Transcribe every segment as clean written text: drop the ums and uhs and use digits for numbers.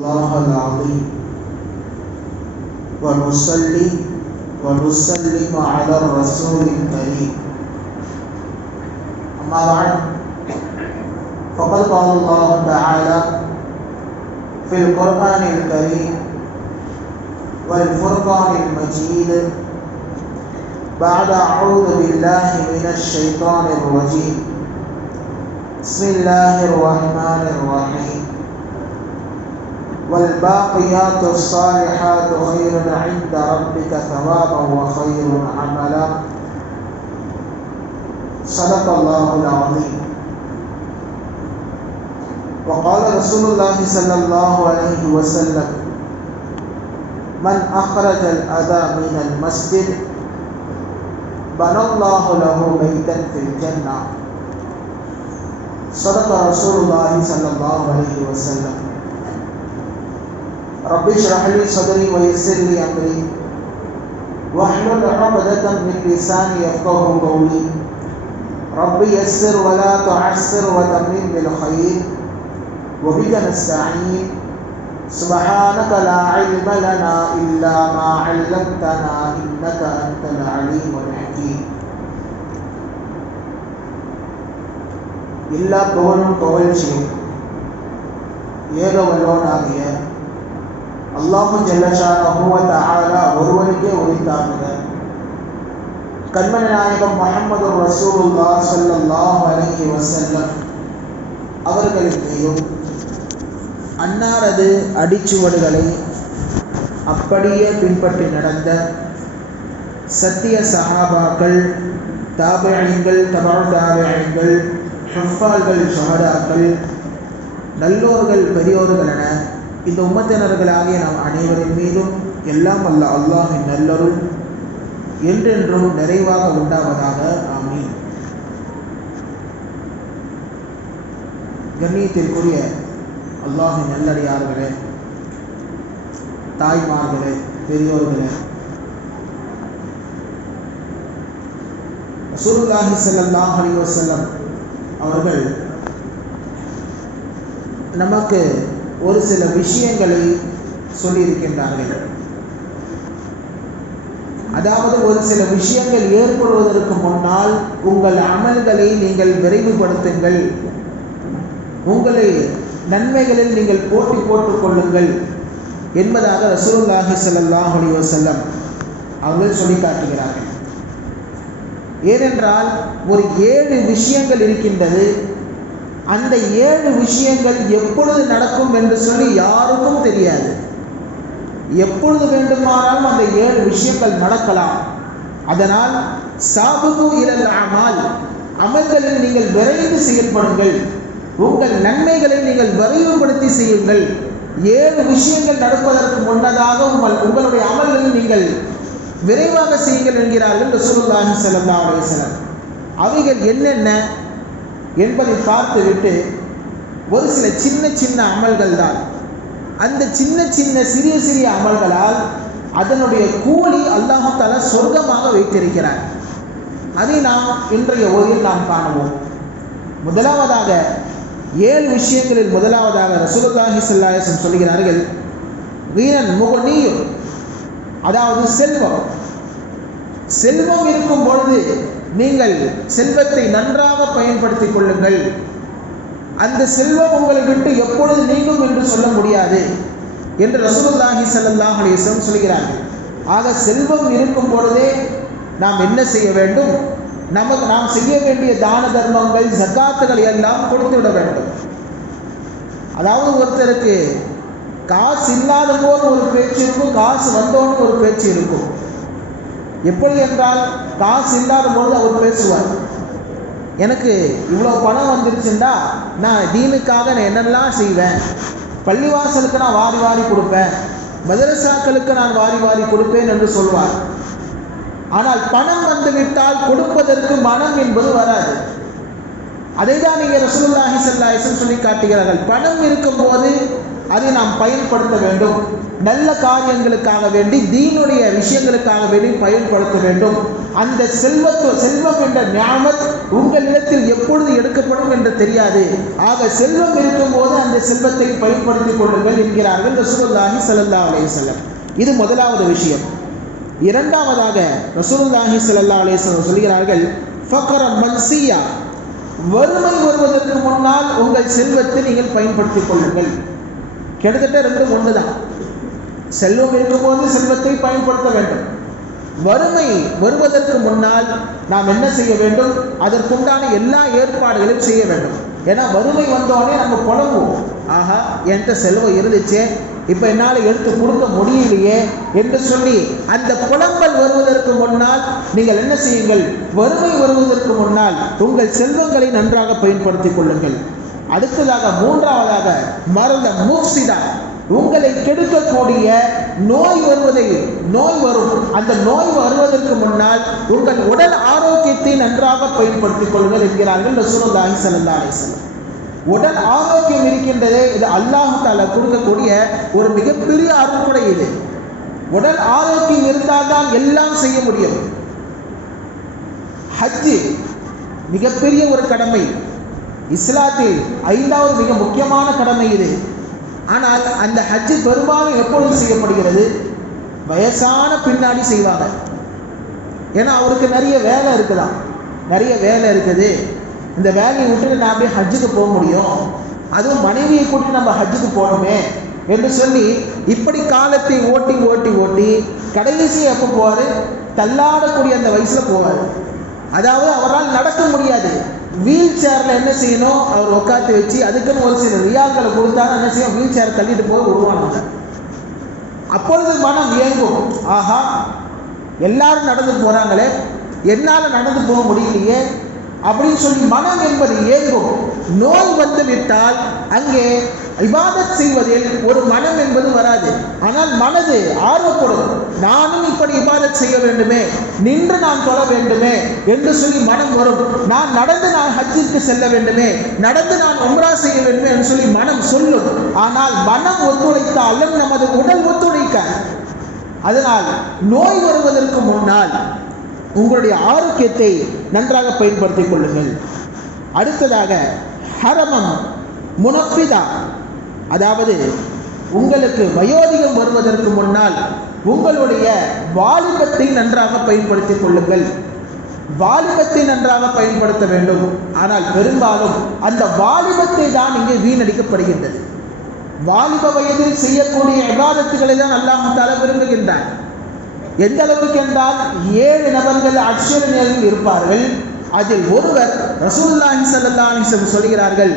الله العظيم ونصلي ونسلم على الرسول الكريم. أما بعد، فقد قال الله تعالى في القرآن الكريم والفرقان المجيد بعد أعوذ بالله من الشيطان الرجيم. بسم الله الرحمن الرحيم. والباقيات الصالحات خير عند ربك ثوابا وخير عملا. صدق الله العظيم. وقال رسول الله صلى الله عليه وسلم: من أخرج الأذى من المسجد بنى الله له بيتا في الجنة. صدق رسول الله صلى الله عليه وسلم. رب اشرح لي صدري ويسر لي أمري واحلل عقدة من لساني يفقهوا قولي. رب يسر ولا تعسر وتمم بالخير وبك نستعين. سبحانك لا علم لنا إلا ما علمتنا إنك أنت العليم الحكيم. எல்லா புகழும் புகழ்ச்சியும் ஏக வல்லவனாகிய அல்லாஹு ஜல்லஷானஹு வ தஆலா ஒருவனுக்கே உரித்தாகுக. கண்மணி நாயகம் முஹம்மது ரசூலுல்லாஹ் ஸல்லல்லாஹு அலைஹி வஸல்லம் அவர்களின் மீதும் அன்னாரது அடிச்சுவடுகளை அப்படியே பின்பற்றி நடந்த சத்திய சஹாபாக்கள், தாபிஈன்கள், தபஉ தாபிஈன்கள், ஹுஃபால்கள், ஷுஹதாக்கள், நல்லோர்கள், பெரியோர்கள் என இந்த உம்மத்தினர்களாகிய நாம் அனைவரின் மீதும் எல்லாம் வல்ல அல்லாஹ்வின் நல்லருள் என்றென்றும் நிறைவாக உண்டாவதாக. ஆமீன். கண்ணியத்திற்குரிய அல்லாஹ்வின் நல்லடியார்களே, தாய்மார்களே, பெரியோர்களே, ரசூலுல்லாஹி ஸல்லல்லாஹு அலைஹி வஸல்லம் அவர்கள் நமக்கு ஒரு சில விஷயங்களை சொல்லியிருக்கின்றார்கள். அதாவது ஒரு சில விஷயங்கள் ஏற்படுவதற்கு முன்னால் உங்கள் அமல்களை நீங்கள் விரைவுபடுத்துங்கள், உங்களை நன்மைகளில் நீங்கள் போட்டி போட்டுக் கொள்ளுங்கள் என்பதாக ரசூலுல்லாஹி ஸல்லல்லாஹு அலைஹி வஸல்லம் அவர்கள் சொல்லி காட்டுகிறார்கள். ஏனென்றால் ஒரு 7 விஷயங்கள் இருக்கின்றது. அந்த 7 விஷயங்கள் எப்பொழுது நடக்கும் என்று சொல்லி யாருக்கும் தெரியாது. எப்பொழுது வேண்டுமானாலும் அந்த 7 விஷயங்கள் நடக்கலாம். அதனால் சாபிகு இலல் அமால், அமல்களில் நீங்கள் விரைந்து செயல்படுங்கள், உங்கள் நன்மைகளை நீங்கள் விரைவுபடுத்தி செய்யுங்கள். 7 விஷயங்கள் நடப்பதற்கு முன்னதாக உங்களுடைய அமல்களில் நீங்கள் விரைவாக செய்யுங்கள் என்கிறார்கள் ரசூலுல்லாஹி ஸல்லல்லாஹு அலைஹி வஸல்லம். அவைகள் என்னென்ன என்பதை பார்த்துவிட்டு ஒரு சில சின்ன சின்ன அமல்கள் தான். அந்த சின்ன சின்ன சிறிய சிறிய அமல்களால் அதனுடைய கூலி அல்லாஹ் தஆலா சொர்க்கமாக வைத்திருக்கிறார். அதை நாம் இன்றைய ஓதில் நாம் காணுவோம். முதலாவதாக 7 விஷயங்களில் முதலாவதாக ரசூலுல்லாஹி ஸல்லல்லாஹு அலைஹி வஸல்லம் சொல்கிறார்கள், வீரன் முகனியும், அதாவது செல்வம். செல்வம் இருக்கும் பொழுது நீங்கள் செல்வத்தை நன்றாக பயன்படுத்திக் கொள்ளுங்கள். அந்த செல்வம் உங்களை விட்டு எப்பொழுது நீங்கும் என்று சொல்ல முடியாது என்று ரசூலுல்லாஹி ஸல்லல்லாஹு அலைஹி வஸல்லம் சொல்கிறார்கள். ஆக செல்வம் இருக்கும் பொழுதே நாம் என்ன செய்ய வேண்டும்? நாம் செய்ய வேண்டிய தான தர்மங்கள், ஜகாத்துகள் எல்லாம் கொடுத்து விட வேண்டும். அதாவது ஒருத்தருக்கு காசு இல்லாத போது ஒரு பேச்சு இருக்கும், காசு வந்தோன்னு ஒரு பேச்சு இருக்கும். எப்படி என்றால், காசு இல்லாத பொழுது அவர் பேசுவார், எனக்கு இவ்வளோ பணம் வந்துருச்சுண்டா நான் தீனுக்காக நான் என்னெல்லாம் செய்வேன், பள்ளிவாசலுக்கு நான் வாரி வாரி கொடுப்பேன், மதரசாக்களுக்கு நான் வாரி வாரி கொடுப்பேன் என்று சொல்வார். ஆனால் பணம் வந்துவிட்டால் கொடுப்பதற்கு மனம் என்பது வராது. அதை தான் நீங்கள் ரசூலுல்லாஹி ஸல்லல்லாஹு அலைஹி வஸல்லம் சொல்லி காட்டுகிறார்கள். பணம் இருக்கும்போது அதை நாம் பயன்படுத்த வேண்டும். நல்ல காரியங்களுக்காக வேண்டி, தீனுடைய விஷயங்களுக்காக வேண்டி பயன்படுத்த வேண்டும். அந்த செல்வம் என்ற நியாமத் உங்களிடத்தில் எப்பொழுது எடுக்கப்படும் என்று தெரியாது. ஆக செல்வம் இருக்கும்போது அந்த செல்வத்தை பயன்படுத்திக் கொள்ளுங்கள் என்கிறார்கள் ரசூலுல்லாஹி ஸல்லல்லாஹு அலைஹி வஸல்லம். இது முதலாவது விஷயம். இரண்டாவதாக ரசூலுல்லாஹி ஸல்லல்லாஹு அலைஹி வஸல்லம் சொல்கிறார்கள், ஃபக்ர மன்சியா, வறுமை வருவதற்கு முன்னால் உங்கள் செல்வத்தை நீங்கள் பயன்படுத்திக் கொள்ளுங்கள். கிட்டத்தட்ட ரெண்டும் ஒன்றுதான். செல்வம் இருக்கும்போது செல்வத்தை பயன்படுத்த வேண்டும். வறுமை வருவதற்கு முன்னால் நாம் என்ன செய்ய வேண்டும்? அதற்குண்டான எல்லா ஏற்பாடுகளையும் செய்ய வேண்டும். ஏன்னா வறுமை வந்தோடனே நம்ம புலம்புவோம், ஆஹா என்கிட்ட செல்வம் இருந்துச்சே, இப்போ என்னால் எடுத்து கொடுக்க முடியலையே என்று சொல்லி அந்த புலம்பல் வருவதற்கு முன்னால் நீங்கள் என்ன செய்யுங்கள்? வறுமை வருவதற்கு முன்னால் உங்கள் செல்வங்களை நன்றாக பயன்படுத்திக் கொள்ளுங்கள். அடுத்ததாக மூன்றாவதாக மருந்த மூசிதா, உங்களை கெடுக்கக்கூடிய நோய் வரும். அந்த நோய் வருவதற்கு முன்னால் உங்கள் உடல் ஆரோக்கியத்தை நன்றாக பயன்படுத்திக் கொள்ளுங்கள் என்கிறார்கள் ரசூலுல்லாஹி ஸல்லல்லாஹு அலைஹி வஸல்லம். உடல் ஆரோக்கியம் இருக்கின்றதே, இது அல்லாஹ் தஆலா கொடுக்கக்கூடிய ஒரு மிகப்பெரிய அருள்கொடை. இது உடல் ஆரோக்கியம் இருந்தால் தான் எல்லாம் செய்ய முடியும். ஹஜ்ஜு மிகப்பெரிய ஒரு கடமை, இஸ்லாத்தில் 5வது மிக முக்கியமான கடமை இது. ஆனால் அந்த ஹஜ்ஜு பெரும்பாலும் எப்பொழுது செய்யப்படுகிறது? வயசான பின்னாடி செய்வாங்க. ஏன்னா அவருக்கு நிறைய வேலை இருக்குது. இந்த வேலையை விட்டுட்டு நான் அப்படியே ஹஜ்ஜுக்கு போக முடியும், அதுவும் மனைவியை கூட்டி நம்ம ஹஜ்ஜுக்கு போகணுமே என்று சொல்லி இப்படி காலத்தை ஓட்டி கடைசி எப்போ போவார்? தள்ளாடக்கூடிய அந்த வயசில் போவார். அதாவது அவரால் நடக்க முடியாது. வீல் சேரில் என்ன செய்யணும்? அவர் உட்காந்து வச்சு அதுக்குன்னு ஒரு சில ரியால்களை கொடுத்தாலும் என்ன செய்யும்? வீல் சேர் தள்ளிட்டு போய் உருவானாங்க. அப்பொழுது மனம் இயங்கும், ஆஹா எல்லாரும் நடந்து போகிறாங்களே, என்னால் நடந்து போக முடியலையே அப்படின்னு சொல்லி மனம் என்பது இயங்கும். நோய் வந்து விட்டால் அங்கே இபாதத் செய்வதில் ஒரு மனம் என்பது வராது. ஆனால் மனது ஆர்வப்படும், நானும் இப்படி இபாதத் செய்ய வேண்டுமே, நின்று நான் தொழ வேண்டுமே என்று சொல்லி மனம் வரும். நான் நடந்து ஹஜ்ஜிற்கு செல்ல வேண்டுமே, நடந்து நான் உம்ரா செய்ய வேண்டுமே என்று சொல்லி மனம் சொல்லும். ஆனால் மனம் ஒத்துழைத்தாலும் நமது உடல் ஒத்துழைக்க. அதனால் நோய் வருவதற்கு முன்னால் உங்களுடைய ஆரோக்கியத்தை நன்றாக பயன்படுத்திக் கொள்ளுங்கள். அடுத்ததாக ஹரமம் முனஃபிதா, அதாவது உங்களுக்கு வயோதிகம் வருவதற்கு முன்னால் உங்களுடைய வாலிபத்தை நன்றாக பயன்படுத்திக் கொள்ளுங்கள். வாலிபத்தை நன்றாக பயன்படுத்த வேண்டும். ஆனால் பெரும்பாலும் அந்த வாலிபத்தை தான் இங்கே வீணடிக்கப்படுகின்றது. வாலிப வயதில் செய்யக்கூடிய இபாதத்துகளை தான் அல்லாஹ் தஆலா விரும்புகின்றார். எந்த அளவுக்கு என்றால் 7 நபர்கள் அக்ஷர நிலையில் இருப்பார்கள். அதில் ஒருவர் ரசூலுல்லாஹி ஸல்லல்லாஹு அலைஹி வஸல்லம் சொல்கிறார்கள்,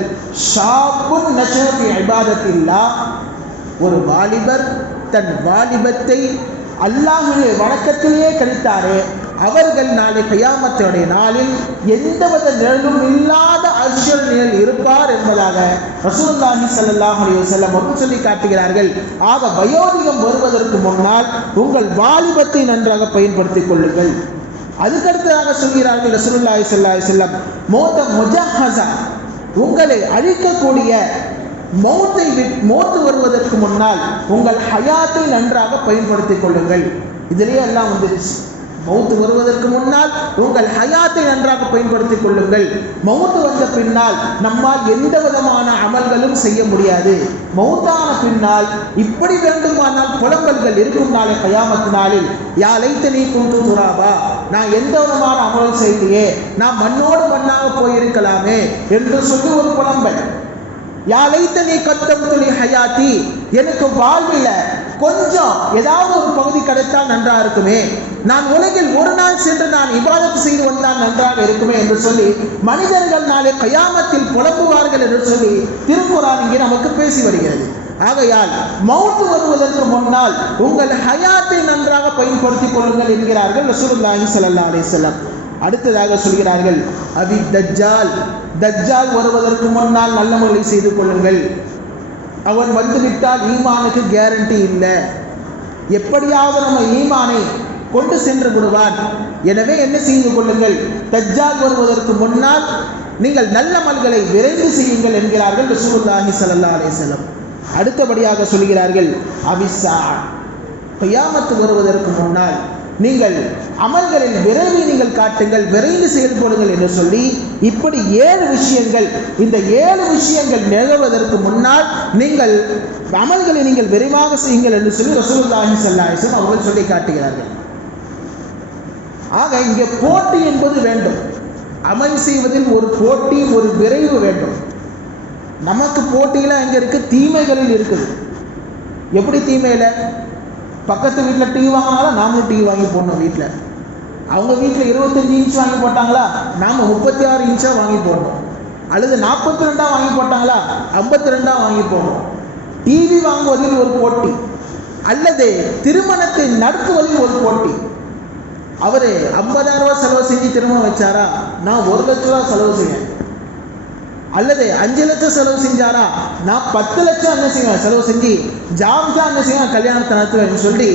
ஷாபுன் நஷஅ ஃபி இபாதத்தில்லாஹ், ஒரு வாலிபர் தன் வாலிபத்தை அல்லாஹ்வுடைய வணக்கத்திலேயே கழித்தாரே, அவர்கள் நாளை கியாமத்துடைய நாளில் எந்தவித நிழலும் இல்லாத அர்ஷர நிழல் இருப்பார் என்பதாக ரசூலுல்லாஹி ஸல்லல்லாஹு அலைஹி வஸல்லம் அவர்கள் சொல்லி காட்டுகிறார்கள். ஆக வயோதிகம் வருவதற்கு முன்னால் உங்கள் வாலிபத்தை நன்றாக பயன்படுத்திக் கொள்ளுங்கள். அதுக்கடுத்ததாக சொல்கிறார்கள் ரசூலுல்லாஹி ஸல்லல்லாஹு அலைஹி வஸல்லம், மௌத முஜஹஸா, உங்களை அழிக்கக்கூடிய மௌத்து வருவதற்கு முன்னால் உங்கள் ஹயாத்தை நன்றாக பயன்படுத்திக் கொள்ளுங்கள். இதிலேயே எல்லாம் வந்துருச்சு. மௌத்து வருவதற்கு முன்னால் உங்கள் ஹயாத்தை நன்றாக பயன்படுத்திக் கொள்ளுங்கள். மௌத்து வந்த பின்னால் நம்மால் எந்த விதமான அமல்களும் செய்ய முடியாது. மௌத்தான பின்னால் இப்படி வேண்டுமானால் புலம்பல்கள் இருக்கும். நாளை கயாமத்து நாளில், யா லைத்தனி குன்து துராபா, நான் எந்த விதமான அமலும் செய்யலையே, நான் மண்ணோடு மண்ணாக போயிருக்கலாமே என்று சொல்லி ஒரு புலம்பல். யா லைத்தனி கத்தம்து லி ஹயாத்தி, எனக்கு வாழ்வில் கொஞ்சம் ஏதாவது ஒரு பகுதி கிடைத்தால் நன்றாக இருக்குமே, நான் உலகில் ஒரு நாள் சென்று நான் இபாதத் செய்து வந்தால் நன்றாக இருக்குமே என்று சொல்லி மனிதர்கள் நாளை கயாமத்தில் புலம்புவார்கள் என்று சொல்லி திருக்குர்ஆன் இங்கே நமக்கு பேசி வருகிறது. ஆகையால் மௌத்து வருவதற்கு முன்னால் உங்கள் ஹயாத்தை நன்றாக பயன்படுத்திக் கொள்ளுங்கள் என்கிறார்கள் ரசூலுல்லாஹி ஸல்லல்லாஹு அலைஹி வஸல்லம். அடுத்ததாக சொல்கிறார்கள், அபி தஜ்ஜால், தஜ்ஜால் வருவதற்கு முன்னால் நல்ல முறை செய்து கொள்ளுங்கள். அவன் வந்துவிட்டால் ஈமானுக்கு கேரண்டி இல்லை. எப்படியாவது நம்ம ஈமானை கொண்டு சென்று விடுவான். எனவே என்ன செய்து கொள்ளுங்கள், தஜ்ஜால் வருவதற்கு முன்னால் நீங்கள் நல்ல அமல்களை விரைந்து செய்யுங்கள் என்கிறார்கள் ரசூலுல்லாஹி ஸல்லல்லாஹு அலைஹி வஸல்லம். அடுத்தபடியாக சொல்கிறார்கள், அபிஸா, கியாமத் வருவதற்கு முன்னால் நீங்கள் அமல்களில் விரைவை நீங்கள் காட்டுங்கள், விரைந்து செயல்படுங்கள் என்று சொல்லி இப்படி 7 விஷயங்கள், இந்த 7 விஷயங்கள் நிகழ்வதற்கு முன்னால் நீங்கள் அமல்களை நீங்கள் விரைவாக செய்யுங்கள் என்று சொல்லி ரசூலுல்லாஹி ஸல்லல்லாஹு அலைஹி வஸல்லம் அவர்கள் சொல்லி காட்டுகிறார்கள். ஆக இங்கே போட்டி என்பது வேண்டும். அமல் செய்வதில் ஒரு போட்டி, ஒரு விரைவு வேண்டும். நமக்கு போட்டியில் அங்கே இருக்கு, தீமைகளில் இருக்குது. எப்படி தீமையில்? பக்கத்து வீட்டில் டிவி வாங்கினாலும் நாமளும் டிவி வாங்கி போடணும். வீட்டில் அவங்க வீட்டில் 25 இன்ச் வாங்கி போட்டாங்களா, நாம் 36 இன்ச்சாக வாங்கி போடணும். அல்லது 42 வாங்கி போட்டாங்களா, 52 வாங்கி போடணும். டிவி வாங்குவதில் ஒரு போட்டி, அல்லது திருமணத்தை நடத்துவதில் ஒரு போட்டி. அவர் 50,000 ரூபா செலவு செஞ்சு திருமணம் வச்சாரா, நான் 1 லட்ச ரூபா செலவு செய்வேன். அல்லது 5 லட்சம் செலவு செஞ்சாரா, நான் 10 லட்சம் என்ன செய்வேன் செலவு செஞ்சு ஜாப்ஜா என்ன செய்வேன் கல்யாணத்தை நடத்துவேன் சொல்லி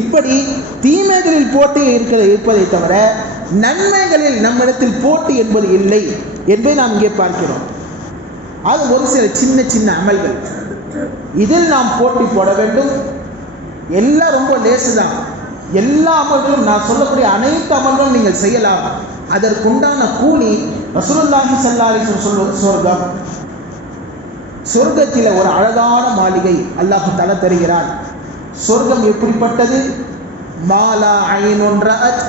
இப்படி தீமைகளில் போட்டி இருப்பதை தவிர நன்மைகளில் நம்மிடத்தில் போட்டி என்பது இல்லை என்பதை நாம் இங்கே பார்க்கிறோம். அது ஒரு சில சின்ன சின்ன அமல்கள், இதில் நாம் போட்டி போட வேண்டும். எல்லாம் ரொம்ப லேசுதான். எல்லா அமல்களும், நான் சொல்லக்கூடிய அனைத்து அமல்களும் நீங்கள் செய்யலாம். அதற்குண்டான கூலி ரசூலுல்லாஹி ஸல்லல்லாஹு அலைஹி வஸல்லம் சொல்வது சொர்க்கம். சொர்க்கத்தில் ஒரு அழகான மாளிகை அல்லாஹ் தஆலா தருகிறார். சொர்க்கம் எப்படிப்பட்டது? மாலா ஐனுன் ரஅத்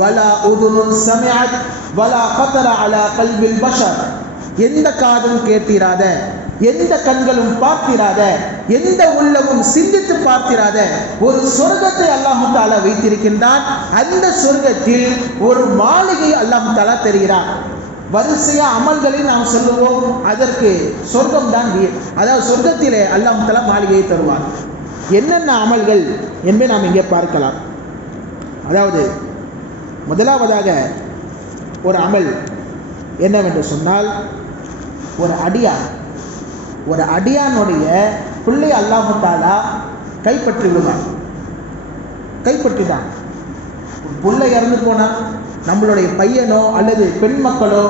வலா உதுனுன் சமிஅத் வலா கதர அலா கல்பில் பஷர். எந்த காதும் கேட்டிராத, எந்த கண்களும் பார்த்திராத, எந்த உள்ளமும் சிந்தித்து பார்த்திராத ஒரு சொர்க்கத்தை அல்லாஹ் தஆலா வைத்திருக்கின்றான். அந்த சொர்க்கத்தில் ஒரு மாளிகை அல்லாஹ் தஆலா தருகிறார். வரிசையா அமல்களை நாம் சொல்லுவோம், அதற்கு சொர்க்கம் தான், அதாவது சொர்க்கத்திலே அல்லாஹ் தஆலா மாளிகையை தருவார். என்னென்ன அமல்கள் என்பதை நாம் இங்கே பார்க்கலாம். அதாவது முதலாவதாக ஒரு அமல் என்னவென்று சொன்னால், ஒரு அடியானுடைய பிள்ளை அல்லாஹ் தஆலா கைப்பற்றி விடுவான். கைப்பற்றிதான் பிள்ளை இறந்து போனால், நம்மளுடைய பையனோ அல்லது பெண் மக்களோ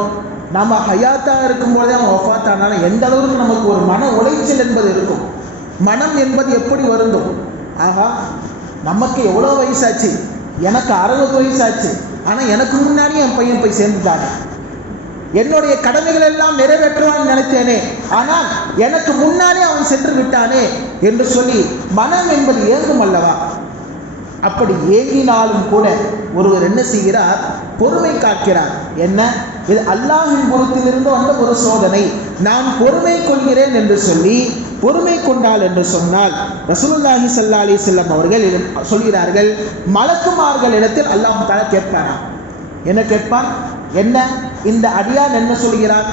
நம்ம ஹயாத்தாக இருக்கும்போதே அவன் வஃபாத்தானாலும் எந்த அளவுக்கு நமக்கு ஒரு மன உளைச்சல் என்பது இருக்கும். மனம் என்பது எப்படி வருந்தும். ஆகா, நமக்கு எவ்வளோ வயசாச்சு, எனக்கு 60 வயசாச்சு, ஆனால் எனக்கு முன்னாடி என் பையன் போய் சேர்ந்துட்டானே, என்னுடைய கடமைகள் எல்லாம் நிறைவேற்றுவான்னு நினைத்தேனே, ஆனால் எனக்கு முன்னாடி அவன் சென்று விட்டானே என்று சொல்லி மனம் என்பது ஏங்கும் அல்லவா? அப்படி ஏங்கினாலும் கூட ஒருவர் என்ன செய்கிறார்? பொறுமை காக்கிறார். என்ன? இது அல்லாஹ்வின் புறத்திலிருந்து வந்த ஒரு சோதனை, நான் பொறுமை கொள்கிறேன் என்று சொல்லி பொறுமை கொண்டால் என்று சொன்னால் ரசூலுல்லாஹி ஸல்லல்லாஹு அலைஹி வஸல்லம் அவர்கள் சொல்கிறார்கள், மலக்குமார்கள் இடத்தில் அல்லாஹ் தஆலா கேட்பாராம். என்ன கேட்பான்? என்ன இந்த அடியான் என்ன சொல்கிறான்,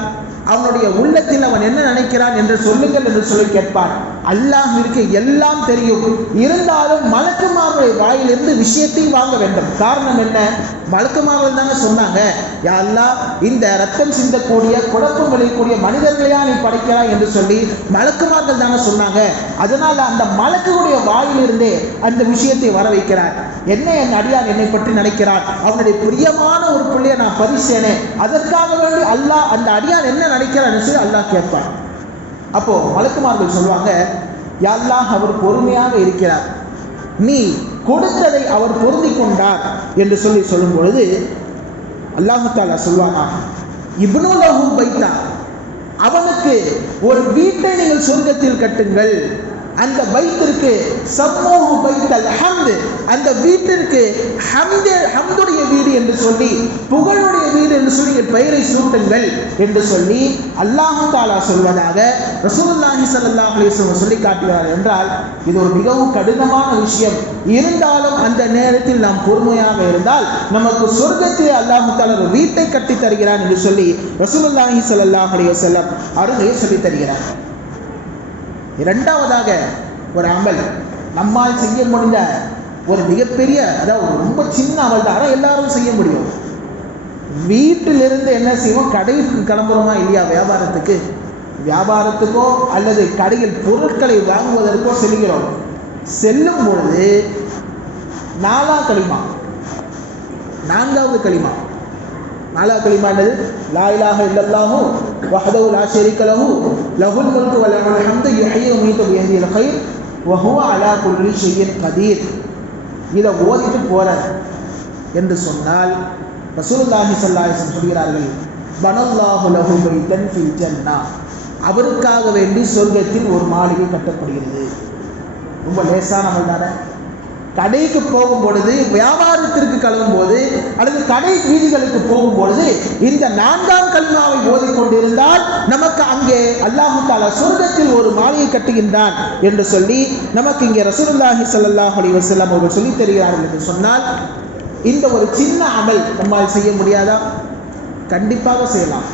அவனுடைய உள்ளத்தில் அவன் என்ன நினைக்கிறான் என்று சொல்லுங்கள் என்று சொல்லி கேட்பான். அல்லாஹ்விற்கு எல்லாம் தெரியும். இருந்தாலும் மலக்குமார்கள் வாயிலிருந்து விஷயத்தை வாங்க வேண்டும். காரணம் என்ன? மலக்குமார்கள் தானே சொன்னாங்க, யா அல்லாஹ், இந்த ரத்தம் சிந்தக்கூடிய குழப்பம் விளையக்கூடிய மனிதர்களையா நீ படைக்கிறாய் என்று சொல்லி மலக்குமார்கள் தானே சொன்னாங்க. அதனால அந்த மலக்குடைய வாயிலிருந்தே அந்த விஷயத்தை வர வைக்கிறார். என்ன என் அடியான் என்னை பற்றி நினைக்கிறான், அவனுடைய பிரியமான ஒரு பிள்ளையை நான் பரிசேனே, அதற்காக வேண்டி அல்லாஹ் அந்த அடியான் என்ன நினைக்கிறான்னு சொல்லி அல்லாஹ் கேட்பான். அப்போ மலக்குமார்கள் சொல்லுவாங்க, யா அல்லாஹ், அவர் பொறுமையாக இருக்கிறார், நீ கொடுத்ததை அவர் பொருந்தி கொண்டார் என்று சொல்லி சொல்லும் பொழுது அல்லாஹ் தஆலா சொல்வானா, இப்னு லஹு பைத்தா, அவனுக்கு ஒரு வீட்டை நீங்கள் சொர்க்கத்தில் கட்டுங்கள். அந்த பைத்திற்கு சம்மூஹு பைத்தல் ஹம்த், அந்த வீட்டிற்கு ஹம்துடைய வீடு என்று சொல்லி, புகழுடைய வீடு என்று சொல்லி பெயரை சூட்டுங்கள் என்று சொல்லி அல்லாஹ் தஆலா சொல்வதாக ரசூலுல்லாஹி ஸல்லல்லாஹு அலைஹி வஸல்லம் சொல்லி காட்டுகிறார். என்றால் இது ஒரு மிகவும் கடினமான விஷயம். இருந்தாலும் அந்த நேரத்தில் நாம் பொறுமையாக இருந்தால் நமக்கு சொர்க்கத்தில் அல்லாஹ் தஆலா ஒரு வீட்டை கட்டி தருகிறான் என்று சொல்லி ரசூலுல்லாஹி ஸல்லல்லாஹு அலைஹி வஸல்லம் அருளை சொல்லி தருகிறார். இரண்டாவதாக ஒரு அமல், நம்மால் செய்ய முடிந்த ஒரு மிகப்பெரிய, அதாவது ரொம்ப சின்ன அமல் தான், ஆனால் எல்லாரும் செய்ய முடியும். வீட்டிலிருந்து என்ன செய்வோம்? கடைக்கு கிளம்புறோமா இல்லையா? வியாபாரத்துக்கோ அல்லது கடையில் பொருட்களை வாங்குவதற்கோ செல்கிறோம். செல்லும் பொழுது நான்காவது களிமா என்னது? லா இலாஹா இல்லல்லாஹு வஹ்தஹு லா ஷரீக லஹு லஹுல் முல்கு வ லஹுல் ஹம்து யுஹ்யி வ யுமீத்து பியதிஹில் கைர் வ ஹுவ அலா குல்லி ஷைஇன் கதீர். இதை ஓதிட்டு போற என்று சொன்னால் ரசூலுல்லாஹி ஸல்லல்லாஹு அலைஹி வஸல்லம் சொல்கிறார்கள், பனல்லாஹு லஹு பைத்தன் ஃபில் ஜன்னah, அவருக்காக வேண்டி சொர்க்கத்தில் ஒரு மாளிகை கட்டப்படுகிறது. ரொம்ப லேசான அமல் தானே. கடைக்கு போகும் பொழுது, வியாபாரத்திற்கு கிளம்பும் போது, அல்லது கடை வீதிகளுக்கு போகும் பொழுது இந்த 4ஆம் கலிமாவை ஓதிக்கொண்டிருந்தால் நமக்கு அங்கே அல்லாஹு தஆலா சொர்க்கத்தில் ஒரு மாளிகை கட்டுகின்றான் என்று சொல்லி நமக்கு இங்கே ரசூலுல்லாஹி ஸல்லல்லாஹு அலைஹி வஸல்லம் அவர்கள் சொல்லித் தருகிறார்கள் என்று சொன்னால், இந்த ஒரு சின்ன அமல் நம்மால் செய்ய முடியாதா? கண்டிப்பாக செய்யலாம்.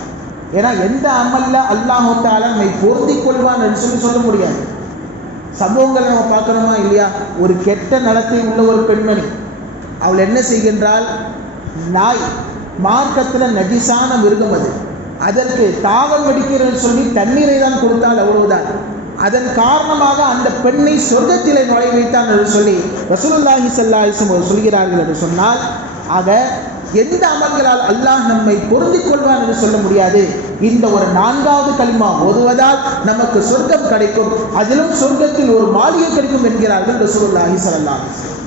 ஏன்னா எந்த அமல்ல அல்லாஹு தஆலா நம்மை பொருந்திக் கொள்வான் என்று சொல்ல முடியாது. சம்பவங்களை நம்ம பார்க்குறோமா இல்லையா? ஒரு கெட்ட நடத்தை உள்ள ஒரு பெண்மணி, அவள் என்ன செய்கின்றாள்? நாய், மார்க்கத்தில் நஜிசான மிருகம் அது, அதற்கு தாகம் வெடிக்கிறன்னு சொல்லி தண்ணீரை தான் கொடுத்தால், அவ்வளவுதான். அதன் காரணமாக அந்த பெண்ணை சொர்க்கத்திலே நுழைய வைத்தான் என்று சொல்லி ரசூலுல்லாஹி ஸல்லல்லாஹு அலைஹி வஸல்லம் சொல்கிறார்கள் என்று சொன்னால், ஆக எந்த அமல்களால் அல்லாஹ் நம்மை பொருந்திக் கொள்வான் என்று சொல்ல முடியாது. இந்த ஒரு 4வது கலிமா ஓதுவதால் நமக்கு சொர்க்கம் கிடைக்கும், அதிலும் சொர்க்கத்தில் ஒரு மாளிகை கிடைக்கும் என்கிறார்கள் ரசூலுல்லாஹி ஸல்லல்லாஹு அலைஹி வஸல்லம்.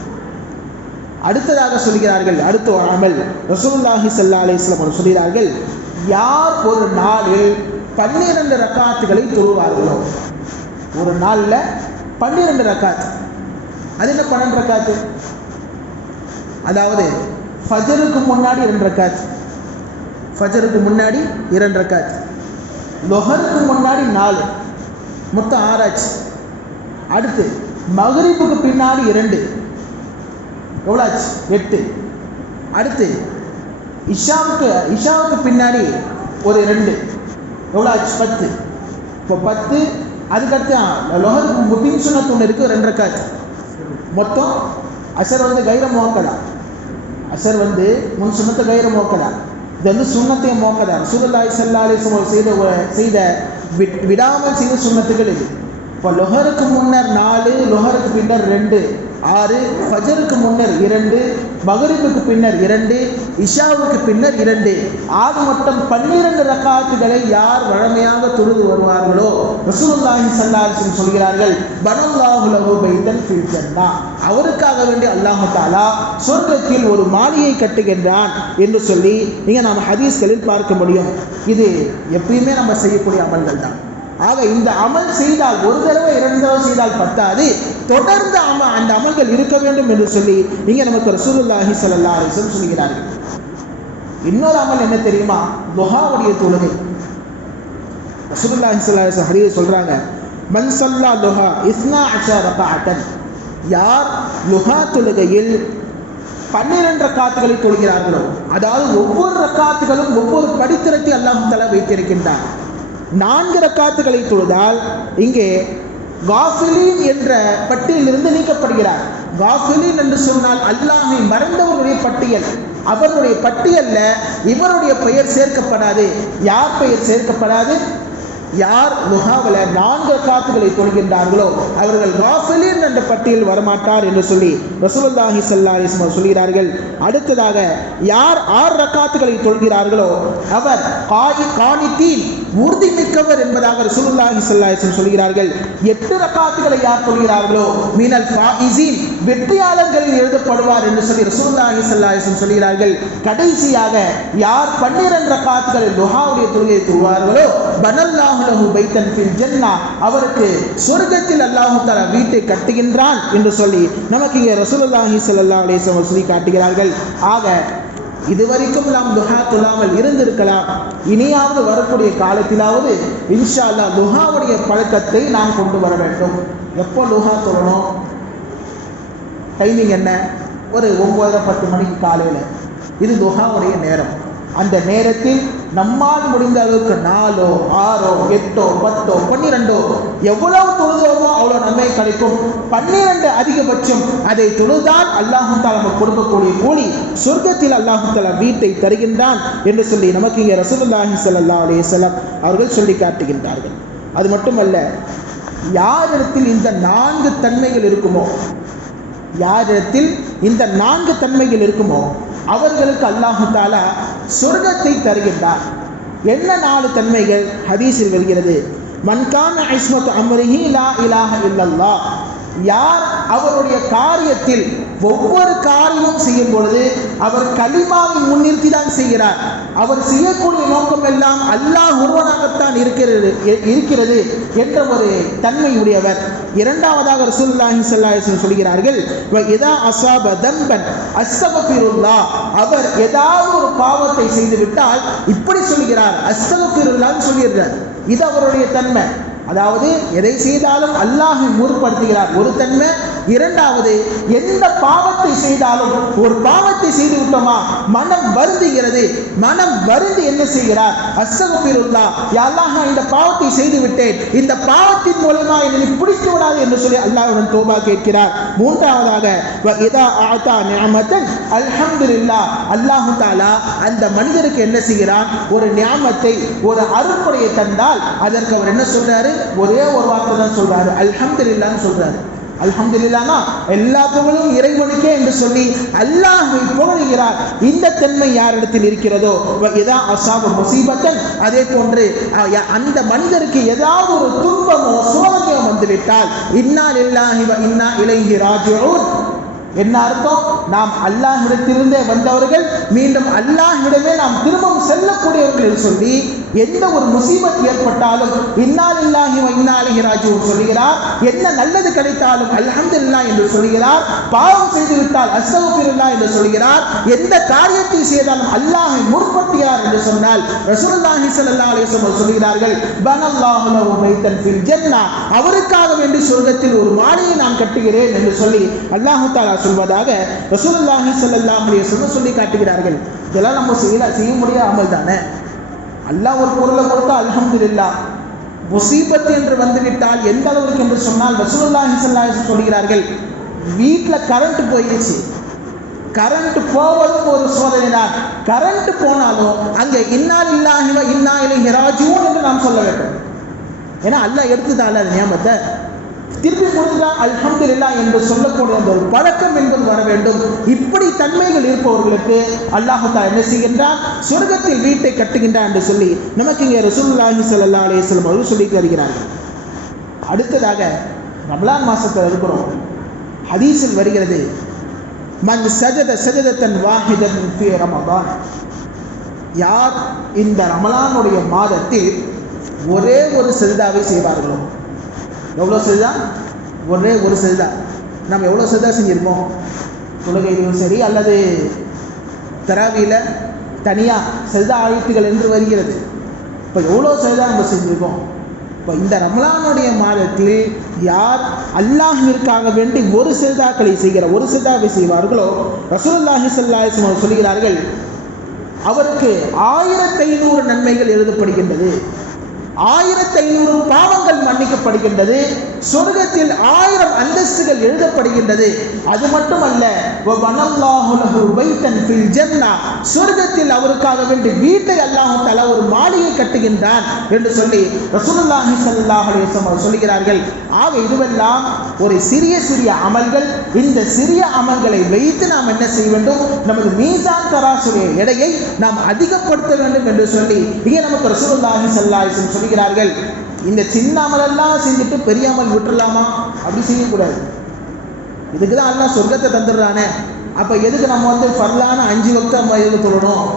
அடுத்ததாக சொல்கிறார்கள், அடுத்த ஒரு அமல் ரசூலுல்லாஹி ஸல்லல்லாஹு அலைஹி வஸல்லம் சொல்கிறார்கள், யார் ஒரு நாளில் 12 ரக்காத்துகளை தொழுவார்களோ, ஒரு நாளில் 12 ரக்காத், அது என்ன 12 ரக்காத்து? அதாவது ஃபஜருக்கு முன்னாடி 2 ரக்காத், ஃபஜருக்கு முன்னாடி 2 ரக்காத், லொஹருக்கு முன்னாடி 4, மொத்தம் 6 ஆச்சு. அடுத்து மக்ரிபுக்கு பின்னாடி 2, எவ்வளோ ஆச்சு? 8. அடுத்து இஷாவுக்கு பின்னாடி ஒரு 2, எவ்வளோ ஆச்சு? 10. இப்போ 10. அதுக்கடுத்து லொஹருக்கு பின் சுன்னத் ஒன்று இருக்குது, 2 ரக்காத். மொத்தம் அசர் வந்து கைர மோக்கலா, அசர் வந்து முன் சுன்னத்தை கைர மோக்கலா, இது வந்து சுன்னத்தை மோக்கதா. ரசூலுல்லாஹி ஸல்லல்லாஹு அலைஹி வஸல்லம் செய்த விடாமல் செய்த சுன்னத்துகள் இது. இப்போ லொஹருக்கு முன்னர் 4, லொஹருக்கு பின்னர் 2, 6, ஃபஜருக்கு முன்னர் 2, மக்ரிபுக்கு பின்னர் 2, இஷாவுக்கு பின்னர் 2, ஆக மொத்தம் 12 ரக்காத்துகளை யார் வழமையாக தொழுது வருவார்களோ ரசூலுல்லாஹி ஸல்லல்லாஹு அலைஹி வஸல்லம் சொல்கிறார்கள், பனல்லாஹு லஹு பைத்தன் ஃபில் ஜன்னah, அவருக்காக வேண்டி அல்லாஹு தஆலா சொர்க்கத்தில் ஒரு மாளிகை கட்டுகின்றான் என்று சொல்லி இங்கே நாம் ஹதீஸ்களில் பார்க்க முடியும். இது எப்பயுமே நம்ம செய்யக்கூடிய அமல்கள் தான். ஆக இந்த அமல் செய்தால், ஒரு தடவை 2 தடவை செய்தால் பத்தாது, தொடர்ந்து அந்த அமல்கள் இருக்க வேண்டும் என்று சொல்லி இங்கே நமக்கு ரசூலுல்லாஹி ஸல்லல்லாஹு அலைஹி வஸல்லம் சொல்கிறார்கள். இன்னொரு அமல் என்ன தெரியுமா? துஹாவுடைய தொழுகை. ரசூலுல்லாஹி ஸல்லல்லாஹு அலைஹி வஸல்லம் ஹதீஸ் சொல்றாங்க, மன் ஸல்லா துஹா 12 ரக்அத்தன், யார் லுஹா தொழுகையில் 12 ரக்காத்துகளை தொழுகிறார்களோ, அதாவது ஒவ்வொரு ரக்காத்துகளும் ஒவ்வொரு படித்திரத்தை அல்லாஹ் தஆலா வைத்திருக்கின்றார். 4 ரக்காத்துகளை தொழுதால் இங்கே காஃபிலீன் என்ற பட்டியலிருந்து நீக்கப்படுகிறார். காஃபிலீன் என்று சொன்னால் அல்லாஹ்வை மறந்தவருடைய பட்டியல், அவருடைய பட்டியல்ல இவருடைய பெயர் சேர்க்கப்படாது. யார் பெயர் சேர்க்கப்படாது? யார் லுஹாவில் 4 ரக்காத்துகளை தொழுகின்றார்களோ அவர்கள் காஃபிலீன் என்ற பட்டியல் வரமாட்டார் என்று சொல்லி ரசூலுல்லாஹி ஸல்லல்லாஹு அலைஹி வஸல்லம் சொல்கிறார்கள். அடுத்ததாக யார் 6 ரக்காத்துகளை தொழுகிறார்களோ அவர் கானித்தீன், உறுதிமிக்கவர் என்பதாக ரசூலுல்லாஹி ஸல்லல்லாஹு அலைஹி வஸல்லம் சொல்கிறார்கள். 8 ரக்காத்துகளை யார் தொழுகிறார்களோ மினல் ஃபாயிஸீன், வெற்றியாளர்களில் எழுதப்படுவார் என்று சொல்லி ரசூலுல்லாஹி ஸல்லல்லாஹு அலைஹி வஸல்லம் சொல்கிறார்கள். கடைசியாக யார் 12 ரக்காத்துகளை லுஹாவுடைய தொழுகையை தொழுவார்களோ பனல்லாஹு லஹு பைத்தன் ஃபில் ஜன்னah, அவருக்கு சொர்க்கத்தில் அல்லாஹ் தஆலா வீட்டை கட்டுகின்றான் என்று சொல்லி நமக்கு இங்கே ரசூலுல்லாஹி ஸல்லல்லாஹு அலைஹி வஸல்லம் சொல்லி காட்டுகிறார்கள். ஆக இதுவரைக்கும் நாம் துஹா தொழாமல் இருந்திருக்கலாம், இனியாவது வரக்கூடிய காலத்திலாவது இன்ஷா அல்லாஹ் துஹாவுடைய பழக்கத்தை நாம் கொண்டு வர வேண்டும். எப்போ துஹா தொழணும்? டைமிங் என்ன? ஒரு 9-10 மணிக்கு காலையில். இது துஹாவுடைய நேரம். அந்த நேரத்தில் நம்மால் முடிந்த அளவுக்கு 4, 6, 8, 10, 12 எவ்வளவு தொழுதோமோ அவ்வளோ நன்மை கிடைக்கும். 12 அதிகபட்சம். அதை தொழுதால் அல்லாஹ் தஆலா நமக்கு கொடுக்கக்கூடிய கூலி சொர்க்கத்தில் அல்லாஹ் தஆலா வீட்டை தருகின்றான் என்று சொல்லி நமக்கு இங்கே ரசூலுல்லாஹி ஸல்லல்லாஹு அலைஹி வஸல்லம் அவர்கள் சொல்லி காட்டுகின்றார்கள். அது மட்டுமல்ல, யாரிடத்தில் இந்த 4 தன்மைகள் இருக்குமோ, யாரிடத்தில் இந்த 4 தன்மைகள் இருக்குமோ அவர்களுக்கு அல்லாஹ் தஆலா சொர்க்கத்தை தருகின்றார். என்ன 4 தன்மைகள்? ஹதீஸில் வருகிறது, மன் கான இஸ்மத்து அம்ரிஹி லா இலாஹ இல்லல்லாஹ், யார் அவருடைய காரியத்தில் ஒவ்வொரு காரியமும் செய்யும் பொழுது அவர் கலிமாவை முன்னிறுத்தி தான் செய்கிறார், அவர் செய்யக்கூடிய நோக்கம் எல்லாம் அல்லாஹ் ஒருவனாகத்தான் இருக்கிறது என்ற ஒரு தன்மை உடையவர். இரண்டாவதாக ரசூலுல்லாஹி ஸல்லல்லாஹு அலைஹி வஸல்லம் சொல்கிறார்கள், இதா அஸாப தம்பன் அஸ்தக்ஃபிருல்லாஹ், அவர் ஏதாவது ஒரு பாவத்தை செய்து விட்டால் இப்படி சொல்கிறார், அஸ்தக்ஃபிருல்லாஹ் சொல்கிறார். இது அவருடைய தன்மை. அதாவது எதை செய்தாலும் அல்லாஹை முற்படுத்துகிறார், ஒரு தன்மை. இரண்டாவது, எந்த பாவத்தை செய்தாலும், ஒரு பாவத்தை செய்து விட்டோமா மனம் வருந்துகிறது, மனம் வருந்தி என்ன செய்கிறார், அஸ்தக்ஃபிருல்லாஹ், யா அல்லாஹ் இந்த பாவத்தை செய்து விட்டேன், இந்த பாவத்தின் மூலமா என்னை பிடித்து விடாது என்று சொல்லி அல்லாஹ்வுடன் தௌபா கேட்கிறார். மூன்றாவதாக இதா ஆதா நிஅமத்தன் அல்ஹம்துலில்லாஹ், அல்லாஹ் தஆலா அந்த மனிதருக்கு என்ன செய்கிறான், ஒரு நியாமத்தை, ஒரு அருள்கொடையை தந்தால் அதற்கு அவர் என்ன சொல்றாரு, ஒரே ஒரு வார்த்தை தான் சொல்றாரு, அல்ஹம்துலில்லாஹ்னு சொல்றாரு. அல்ஹம்துலில்லாஹ்னா எல்லா புகழும் இறைவனுக்கே என்று சொல்லி அல்லாஹ்வை புகழுகிறார். இந்த தன்மை யாரிடத்தில் இருக்கிறதோ, இதா அஸாப முஸீபத்தன், அதே போன்று அந்த மனிதருக்கு ஏதாவது ஒரு துன்பமோ சோதனையோ வந்துவிட்டால் இன்னா லில்லாஹி வ இன்னா இலைஹி ராஜிஊன், என்ன அர்த்தம், நாம் அல்லாஹ்விடத்திலிருந்தே வந்தவர்கள், மீண்டும் அல்லாஹ்விடமே நாம் திரும்பவும் செல்லக்கூடியவர்கள் என்று சொல்லி எந்த ஒரு முசீபத் ஏற்பட்டாலும் இன்னா லில்லாஹி வ இன்னா இலைஹி ராஜிஊன் சொல்கிறார். என்ன நல்லது கிடைத்தாலும் அல்ஹம்துலில்லாஹ் என்று சொல்கிறார். பாவம் செய்துவிட்டால் அஸ்தக்ஃபிருல்லாஹ் என்று சொல்கிறார். எந்த காரியத்தை செய்தாலும் அல்லாஹை முற்படுத்துகிறார் என்று சொன்னால் ரசூலுல்லாஹி ஸல்லல்லாஹு அலைஹி வஸல்லம் சொல்கிறார்கள், பனல்லாஹு லஹு பைத்தன் ஃபில் ஜன்னah, அவருக்காக வேண்டி சொர்க்கத்தில் ஒரு மாளிகையை நான் கட்டுகிறேன் என்று சொல்லி அல்லாஹ் தஆலா சொல்வதாக ரசூலுல்லாஹி ஸல்லல்லாஹு அலைஹி வஸல்லம் சொல்லி காட்டுகிறார்கள். இதெல்லாம் நம்ம செய்ய முடியாத அமல் தானே. அல்லாஹ் ஒரு பொருளை கொடுத்தா அல்ஹம்துலில்லாஹ். முசீபத் என்று வந்துவிட்டால் எந்த அளவுக்கு என்று சொன்னால் ரசூலுல்லாஹி ஸல்லல்லாஹு அலைஹி வஸல்லம் சொல்கிறார்கள், வீட்டில் கரண்ட் போயிடுச்சு, கரண்ட் போவதும் ஒரு சோதனை தான். கரண்ட் போனாலும் அங்கே இன்னா லில்லாஹி வ இன்னா இலைஹி ராஜிஊன் என்று நாம் சொல்ல வேண்டும். ஏன்னா அல்லாஹ் எடுத்துதால அது நியாமத்தை திருப்பி கொடுத்தா அல்ஹம்துலில்லாஹ் என்று சொல்லக்கூடிய அந்த ஒரு பழக்கம் என்பது வர வேண்டும். இப்படி தன்மைகள் இருப்பவர்களுக்கு அல்லாஹ் தஆலா என்ன செய்கின்றான், சொர்க்கத்தில் வீட்டை கட்டுகின்றான் என்று சொல்லி நமக்கு இங்கே ரசூலுல்லாஹி ஸல்லல்லாஹு அலைஹி வஸல்லம் அவர்கள் சொல்லி தருகிறார்கள். அடுத்ததாக ரமலான் மாசத்தில் இருக்கிறோம். ஹதீஸில் வருகிறது, மன் சஜத சஜதத்தன் வாஹிதன் ஃபீ ரமதான், யார் இந்த ரமலானுடைய மாதத்தில் ஒரே ஒரு சஜதாவை செய்வார்களோ, எவ்வளோ சஜதா, ஒரே ஒரு சஜதா. நம்ம எவ்வளோ சஜதா செஞ்சுருப்போம் தொழுகையிலும் சரி அல்லது தராவியில் தனியாக சஜதா ஆயத்துகள் என்று வருகிறது. இப்போ எவ்வளோ சஜதா நம்ம செஞ்சுருக்கோம். இப்போ இந்த ரமலானுடைய மாதத்தில் யார் அல்லாஹ்விற்காக வேண்டி ஒரு சஜதாக்களை செய்கிற, ஒரு சஜதாவை செய்வார்களோ ரசூலுல்லாஹி ஸல்லல்லாஹு அலைஹி வஸல்லம் சொல்கிறார்கள், அவருக்கு 1500 நன்மைகள் எழுதப்படுகின்றது, 1500 பாவங்கள் மன்னிக்கப்படுகின்றது, சொர்க்கத்தில் 1000 அந்தஸ்துகள் எழுதப்படுகின்றது. அது மட்டுமல்ல, வபனல்லாஹு லஹு பைத்தன் ஃபில் ஜன்னah, சொர்க்கத்தில் அவருக்காக வேண்டி வீட்டை அல்லாஹ் தஆலா ஒரு மாளிகை கட்டுகின்றான் என்று சொல்லி ரசூலுல்லாஹி ஸல்லல்லாஹு அலைஹி வஸல்லம் சொல்கிறார்கள். ஆக இதுவெல்லாம் ஒரு சிறிய சிறிய அமல்கள். இந்த சிறிய அமல்களை வைத்து நாம் என்ன செய்ய வேண்டும், நமது மீசான் தராசுடைய எடையை நாம் அதிகப்படுத்த வேண்டும் என்று சொல்லி இங்கே நமக்கு ரசூலுல்லாஹி ஸல்லல்லாஹு அலைஹி வஸல்லம் சொல்கிறார்கள். இந்த சின்ன அமலெல்லாம் செஞ்சுட்டு பெரிய அமல் விட்டுடலாமா, அப்படி செய்யக்கூடாது. இதுக்கு தான் அல்லாஹ் சொர்க்கத்தை தந்துடுறானே, அப்போ எதுக்கு நம்ம ஃபர்லான 5 வக்த் நம்ம எதுக்கு தொழணும்,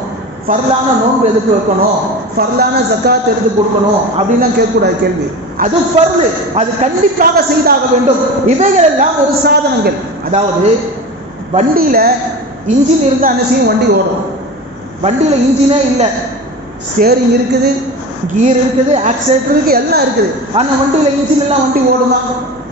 ஃபர்லான நோன்பு எதுக்கு வைக்கணும், ஃபர்லான ஜக்காத் எடுத்து கொடுக்கணும் அப்படின்லாம் கேட்கக்கூடாது கேள்வி. அது ஃபர்லு, அது கண்டிப்பாக செய்தாக வேண்டும். இவைகள் எல்லாம் ஒரு சாதனங்கள். அதாவது வண்டியில் இன்ஜின் இருந்தால் என்ன செய்யும், வண்டி ஓடும். வண்டியில் இன்ஜினே இல்லை, ஸ்டேரிங் இருக்குது, கியர் இருக்குது, ஆக்சிலேட்டர் இருக்குது, எல்லாம் இருக்குது. ஆனால் வண்டியில் இன்ஜின் எல்லாம் வண்டி ஓடுமா?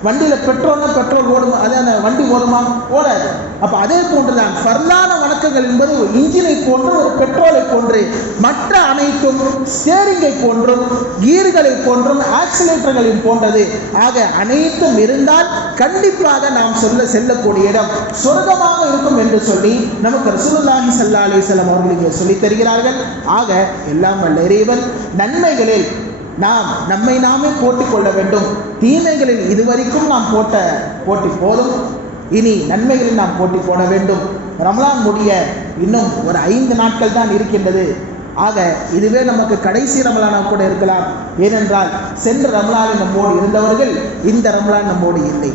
வண்டியில் பெட்ரோல்னா பெட்ரோல் ஓடுமா? அதே அந்த வண்டி ஓடுமா? ஓடாது. அப்போ அதே போன்றுதான் ஃபர்லான வணக்கங்கள் என்பது ஒரு இன்ஜினை போன்று, ஒரு பெட்ரோலை போன்று, மற்ற அனைத்தும் ஸ்டேரிங்கை போன்றும் கியர்களை போன்றும் ஆக்சிலேட்டர்களை போன்றது. ஆக அனைத்தும் இருந்தால் கண்டிப்பாக நாம் செல்லக்கூடிய இடம் சொர்க்கமாக இருக்கும் என்று சொல்லி நமக்கு ரசூலுல்லாஹி ஸல்லல்லாஹு அலைஹி வஸல்லம் அவர்கள் இங்கே சொல்லித் தருகிறார்கள். ஆக எல்லாம் வல்ல இறைவன் நன்மைகளில் நாம் நம்மை நாமே போட்டிக் கொள்ள வேண்டும். தீமைகளில் இதுவரைக்கும் நாம் போட்ட போட்டி போதும், இனி நன்மைகளில் நாம் போட்டி போட வேண்டும். ரமலான் முடிய இன்னும் ஒரு 5 நாட்கள் தான் இருக்கின்றது. ஆக இதுவே நமக்கு கடைசி ரமலானாக கூட இருக்கலாம். ஏனென்றால் சென்ற ரமலானில் நம்மோடு இருந்தவர்கள் இந்த ரமலான் நம்மோடு இல்லை.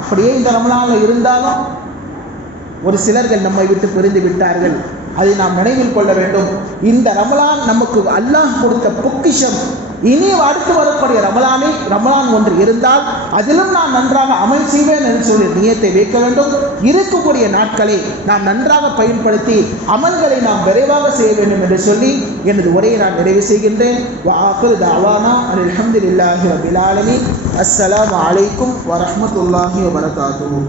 அப்படியே இந்த ரமலானில் இருந்தாலும் ஒரு சிலர்கள் நம்மை விட்டு பிரிந்து விட்டார்கள். அதை நாம் நினைவில் கொள்ள வேண்டும். இந்த ரமலான் நமக்கு அல்லாஹ் கொடுத்த பொக்கிஷம். இனி அடுத்து வரக்கூடிய ரமலான் ஒன்று இருந்தால் அதிலும் நான் நன்றாக அமல் செய்வேன் என்று சொல்லி நியத்தை வைக்க வேண்டும். இருக்கக்கூடிய நாட்களை நாம் நன்றாக பயன்படுத்தி அமல்களை நாம் விரைவாக செய்ய வேண்டும் என்று சொல்லி எனது உரையை நான் நிறைவு செய்கின்றேன். வஆகிரு தஅவானா அல்ஹம்துலில்லாஹி ரப்பில் ஆலமீன். அஸ்ஸலாமு அலைக்கும் வரஹ்மத்துல்லாஹி வபரகாத்துஹு.